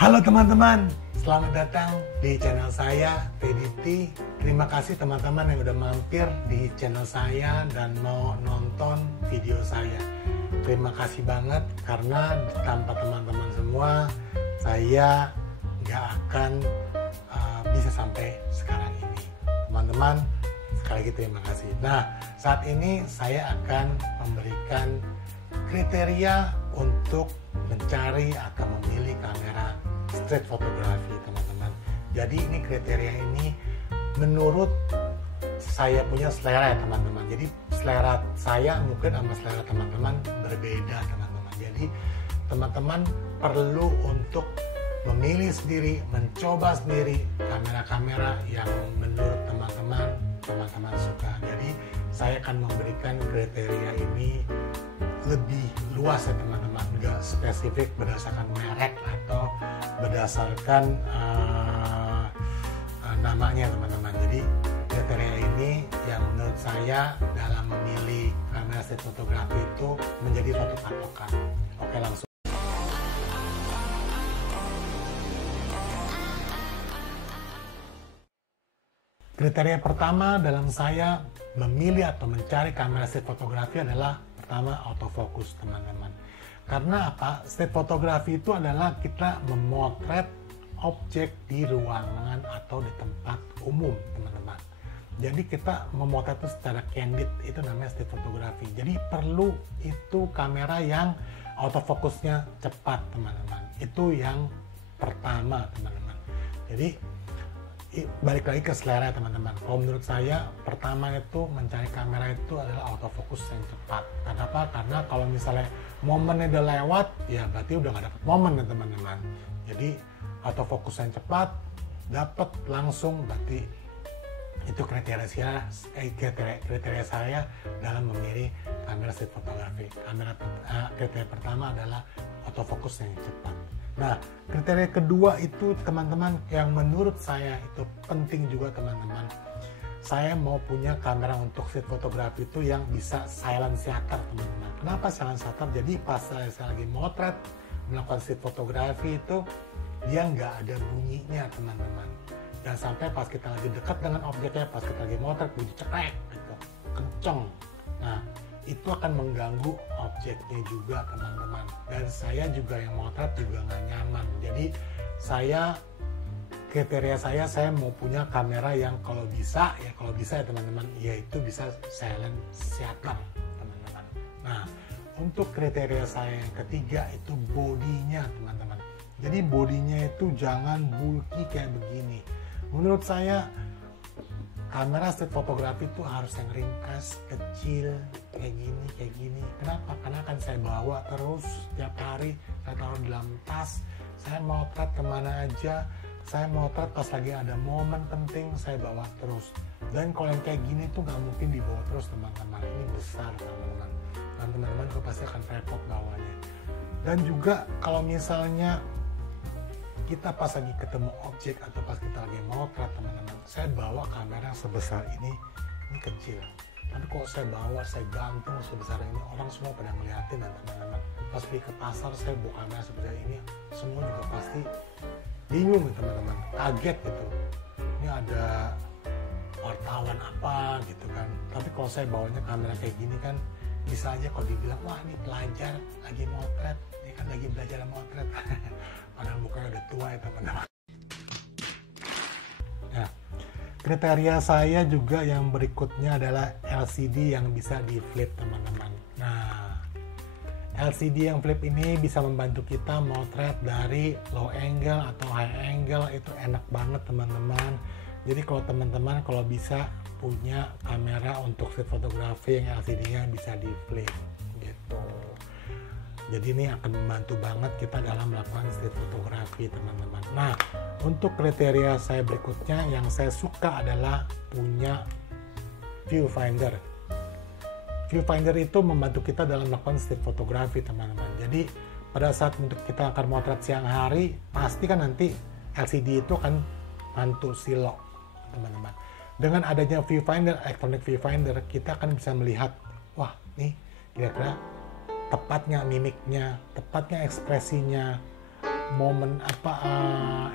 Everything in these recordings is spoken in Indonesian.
Halo teman-teman, selamat datang di channel saya, TDT. Terima kasih teman-teman yang udah mampir di channel saya dan mau nonton video saya. Terima kasih banget karena tanpa teman-teman semua, saya nggak akan bisa sampai sekarang ini. Teman-teman, sekali lagi terima kasih. Nah, saat ini saya akan memberikan kriteria untuk mencari atau memilih kamera street photography, teman-teman. Jadi ini kriteria ini menurut saya punya selera ya teman-teman. Jadi selera saya mungkin sama selera teman-teman berbeda teman-teman. Jadi teman-teman perlu untuk memilih sendiri, mencoba sendiri kamera-kamera yang menurut teman-teman suka. Jadi saya akan memberikan kriteria ini lebih luas ya teman-teman, nggak spesifik berdasarkan merek atau berdasarkan namanya teman-teman. Jadi kriteria ini yang menurut saya dalam memilih kamera street photography itu menjadi suatu patokan. Oke, langsung. Kriteria pertama dalam saya memilih atau mencari kamera street photography adalah pertama autofocus teman-teman. Karena apa? Street photography itu adalah kita memotret objek di ruangan atau di tempat umum teman-teman. Jadi kita memotret itu secara candid, itu namanya street photography. Jadi perlu itu kamera yang autofokusnya cepat teman-teman. Itu yang pertama teman-teman. Jadi balik lagi ke selera teman-teman. Kalau menurut saya pertama itu mencari kamera itu adalah autofocus yang cepat. Kenapa? Karena kalau misalnya momennya udah lewat, ya berarti udah nggak dapet momen ya teman-teman. Jadi autofocus yang cepat dapat langsung, berarti itu kriteria saya dalam memilih kamera street photography. Kriteria pertama adalah autofocus yang cepat. Nah, kriteria kedua itu teman-teman yang menurut saya itu penting juga teman-teman. Saya mau punya kamera untuk street photography itu yang bisa silent shutter teman-teman. Kenapa silent shutter? Jadi pas saya lagi motret melakukan street photography itu dia nggak ada bunyinya teman-teman. Dan sampai pas kita lagi dekat dengan objeknya, pas kita lagi motret bunyi cekrek gitu, kenceng. Nah, itu akan mengganggu objeknya juga teman-teman, dan saya juga yang motret juga nggak nyaman. Jadi kriteria saya mau punya kamera yang kalau bisa ya teman-teman, yaitu bisa silent shutter teman-teman. Nah, untuk kriteria saya yang ketiga itu bodinya teman-teman. Jadi bodinya itu jangan bulky kayak begini. Menurut saya kamera street photography itu harus yang ringkas, kecil, kayak gini. Kenapa? Karena akan saya bawa terus setiap hari, saya taruh dalam tas, saya motret kemana aja, saya motret pas lagi ada momen penting, saya bawa terus. Dan kalau yang kayak gini tuh nggak mungkin dibawa terus teman-teman, ini besar teman-teman. Dan teman-teman tuh pasti akan repot bawanya. Dan juga kalau misalnya kita pas lagi ketemu objek atau pas kita lagi motret teman-teman, saya bawa kamera sebesar ini kecil. Tapi kalau saya bawa, saya gantung sebesar ini, orang semua pada ngeliatin dan teman-teman. Pas pergi ke pasar, saya bawa kamera sebesar ini, semua juga pasti bingung teman-teman, kaget gitu. Ini ada wartawan apa gitu kan. Tapi kalau saya bawanya kamera kayak gini kan, bisa aja kalau dibilang, wah ini pelajar lagi motret, ini kan lagi belajar motret. Padahal mukanya udah tua ya teman-teman. Nah, kriteria saya juga yang berikutnya adalah LCD yang bisa di flip teman-teman. Nah, LCD yang flip ini bisa membantu kita motret dari low angle atau high angle, itu enak banget teman-teman. Jadi kalau teman-teman kalau bisa punya kamera untuk street photography yang LCD-nya bisa di flip gitu. Jadi ini akan membantu banget kita dalam melakukan street photography teman-teman. Nah, untuk kriteria saya berikutnya yang saya suka adalah punya viewfinder. Viewfinder itu membantu kita dalam melakukan street photography teman-teman. Jadi pada saat untuk kita akan motret siang hari, pasti kan nanti LCD itu akan bantu silok teman-teman. Dengan adanya viewfinder, electronic viewfinder, kita akan bisa melihat, wah nih kira-kira tepatnya mimiknya, tepatnya ekspresinya, momen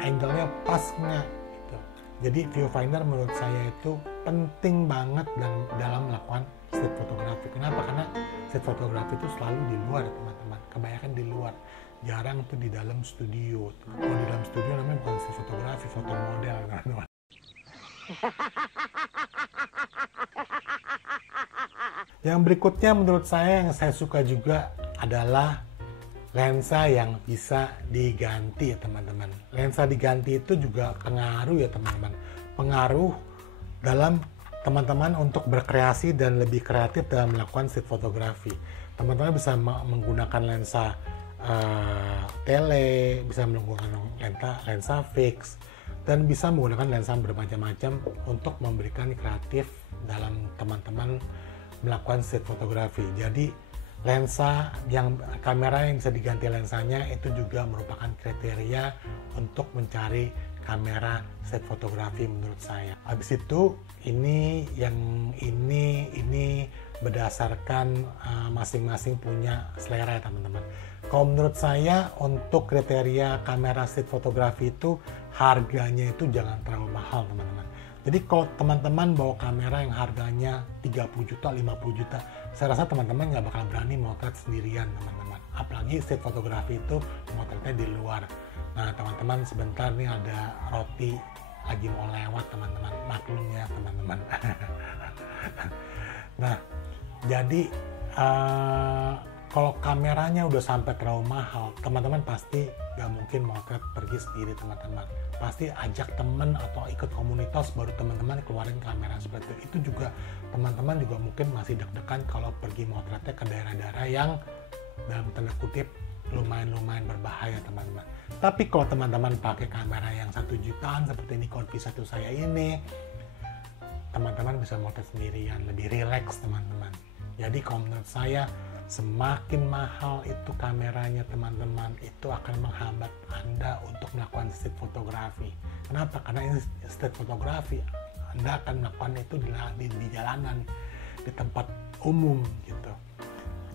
angle-nya pas nggak gitu. Jadi viewfinder menurut saya itu penting banget dalam melakukan street fotografi. Kenapa? Karena street fotografi itu selalu di luar ya teman-teman, kebanyakan di luar, jarang tuh di dalam studio. Kalau di dalam studio namanya bukan street fotografi, foto model teman-teman. Yang berikutnya menurut saya yang saya suka juga adalah lensa yang bisa diganti ya teman-teman. Lensa diganti itu juga pengaruh ya teman-teman. Pengaruh dalam teman-teman untuk berkreasi dan lebih kreatif dalam melakukan street fotografi. Teman-teman bisa menggunakan lensa tele, bisa menggunakan lensa fix, dan bisa menggunakan lensa bermacam-macam untuk memberikan kreatif dalam teman-teman melakukan street fotografi. Jadi kamera yang bisa diganti lensanya itu juga merupakan kriteria untuk mencari kamera street fotografi menurut saya. Habis itu ini berdasarkan masing-masing punya selera ya teman-teman. Kalau menurut saya untuk kriteria kamera street fotografi itu harganya itu jangan terlalu mahal teman-teman. Jadi kalau teman-teman bawa kamera yang harganya 30 juta, 50 juta, saya rasa teman-teman nggak bakal berani motret sendirian teman-teman. Apalagi street fotografi itu motretnya di luar. Nah teman-teman sebentar nih ada roti lagi mau lewat teman-teman, maklum ya teman-teman. Nah jadi kalau kameranya udah sampai terlalu mahal, teman-teman pasti nggak mungkin motret pergi sendiri teman-teman. Pasti ajak teman atau ikut komunitas baru teman-teman keluarin kamera seperti itu. Itu juga teman-teman juga mungkin masih deg-degan kalau pergi motretnya ke daerah-daerah yang dalam tanda kutip lumayan berbahaya teman-teman. Tapi kalau teman-teman pakai kamera yang 1 jutaan seperti Nikon V1 saya ini, teman-teman bisa motret sendirian, lebih rileks teman-teman. Jadi kalau menurut saya semakin mahal itu kameranya teman-teman, itu akan menghambat Anda untuk melakukan street fotografi. Kenapa? Karena ini street fotografi, Anda akan melakukan itu di jalanan, di tempat umum gitu.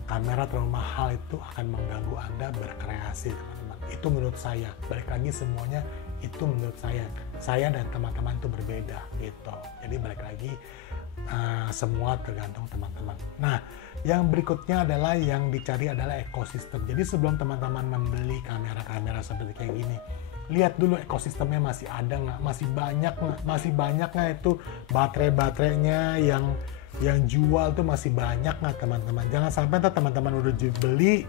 Kamera terlalu mahal itu akan mengganggu Anda berkreasi teman-teman. Itu menurut saya. Balik lagi semuanya itu menurut saya. Saya dan teman-teman itu berbeda gitu. Jadi balik lagi semua tergantung teman-teman. Nah, yang berikutnya adalah yang dicari adalah ekosistem. Jadi sebelum teman-teman membeli kamera-kamera seperti kayak gini, lihat dulu ekosistemnya masih ada nggak, masih banyak nggak itu baterai-baterainya yang jual tuh masih banyak nggak teman-teman. Jangan sampai teman-teman udah beli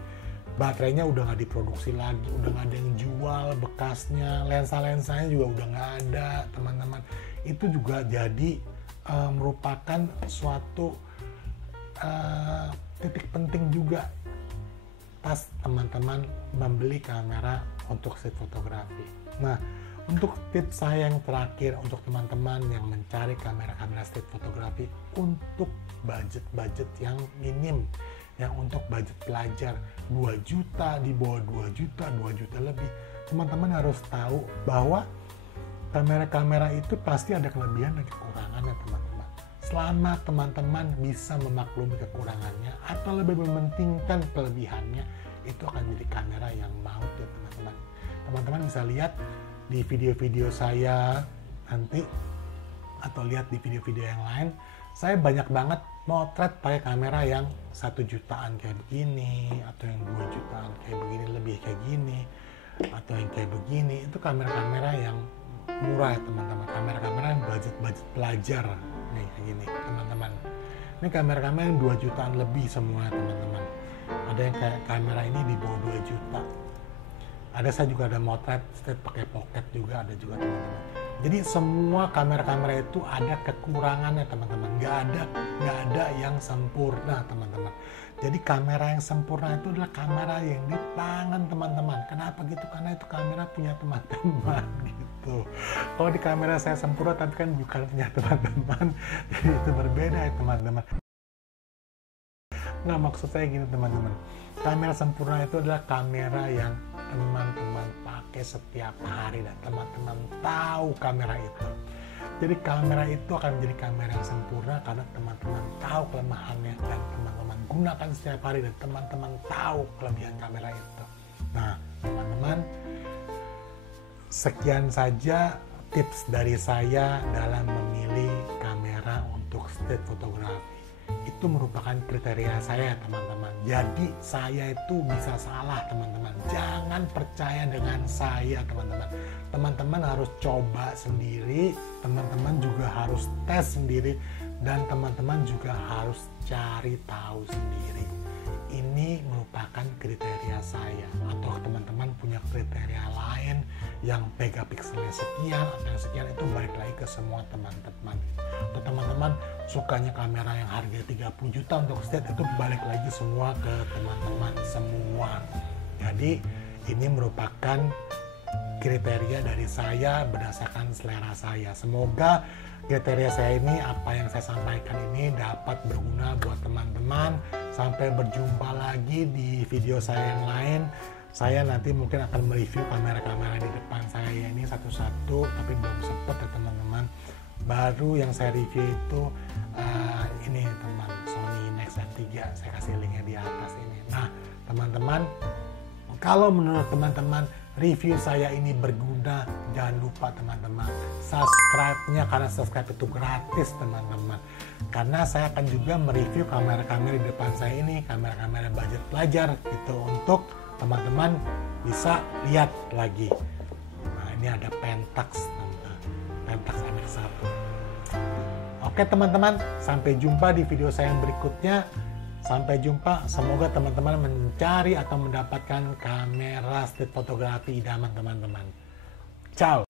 baterainya udah nggak diproduksi lagi, udah nggak ada yang jual bekasnya, lensa-lensanya juga udah nggak ada teman-teman. Itu juga jadi merupakan suatu titik penting juga pas teman-teman membeli kamera untuk street fotografi. Nah, untuk tips saya yang terakhir untuk teman-teman yang mencari kamera-kamera street fotografi untuk budget yang minim, yang untuk budget pelajar 2 juta, di bawah 2 juta, 2 juta lebih, teman-teman harus tahu bahwa kamera-kamera itu pasti ada kelebihan dan kekurangannya teman-teman. Selama teman-teman bisa memaklumi kekurangannya atau lebih mementingkan kelebihannya, itu akan jadi kamera yang maut ya teman-teman. Teman-teman bisa lihat di video-video saya nanti atau lihat di video-video yang lain, saya banyak banget motret pakai kamera yang 1 jutaan kayak begini, atau yang 2 jutaan kayak begini, lebih kayak gini, atau yang kayak begini. Itu kamera-kamera yang murah ya teman-teman, kamera-kamera yang budget pelajar nih kayak gini teman-teman. Ini kamera-kamera yang 2 jutaan lebih semua teman-teman. Ada yang kayak kamera ini di bawah 2 juta. Ada saya juga ada motret pakai pocket juga ada juga teman-teman. Jadi semua kamera-kamera itu ada kekurangannya teman-teman. Nggak ada yang sempurna teman-teman. Jadi kamera yang sempurna itu adalah kamera yang di tangan teman-teman. Kenapa gitu? Karena itu kamera punya teman-teman gitu. Kalau di kamera saya sempurna tapi kan bukan punya teman-teman. Jadi itu berbeda ya teman-teman. Nggak, maksud saya gini teman-teman. Kamera sempurna itu adalah kamera yang teman-teman pakai setiap hari dan teman-teman tahu kamera itu. Jadi kamera itu akan menjadi kamera yang sempurna karena teman-teman tahu kelemahannya dan teman-teman gunakan setiap hari dan teman-teman tahu kelebihan kamera itu. Nah, teman-teman, Sekian saja tips dari saya dalam memilih kamera untuk street photography. Itu merupakan kriteria saya, teman-teman. Jadi saya itu bisa salah, teman-teman. Jangan percaya dengan saya, teman-teman. Teman-teman harus coba sendiri, teman-teman juga harus tes sendiri, dan teman-teman juga harus cari tahu sendiri. Ini merupakan kriteria saya. Atau teman-teman punya kriteria lain yang megapikselnya sekian atau yang sekian, itu balik lagi ke semua teman-teman. Untuk teman-teman sukanya kamera yang harga 30 juta untuk street, itu balik lagi semua ke teman-teman semua. Jadi ini merupakan kriteria dari saya berdasarkan selera saya. Semoga kriteria saya ini, apa yang saya sampaikan ini dapat berguna buat teman-teman. Sampai berjumpa lagi di video saya yang lain. Saya nanti mungkin akan mereview kamera-kamera di depan saya ini satu-satu, tapi belum sempat ya teman-teman. Baru yang saya review itu ini teman, Sony Nex-M 3. Saya kasih linknya di atas ini. Nah teman-teman, kalau menurut teman-teman review saya ini berguna, jangan lupa teman-teman subscribe-nya, karena subscribe itu gratis teman-teman. Karena saya akan juga mereview kamera-kamera di depan saya ini, kamera-kamera budget pelajar gitu, untuk teman-teman bisa lihat lagi. Nah ini ada Pentax, Pentax MX1. Oke teman-teman, sampai jumpa di video saya yang berikutnya. Sampai jumpa, semoga teman-teman mencari atau mendapatkan kamera street fotografi idaman teman-teman. Ciao.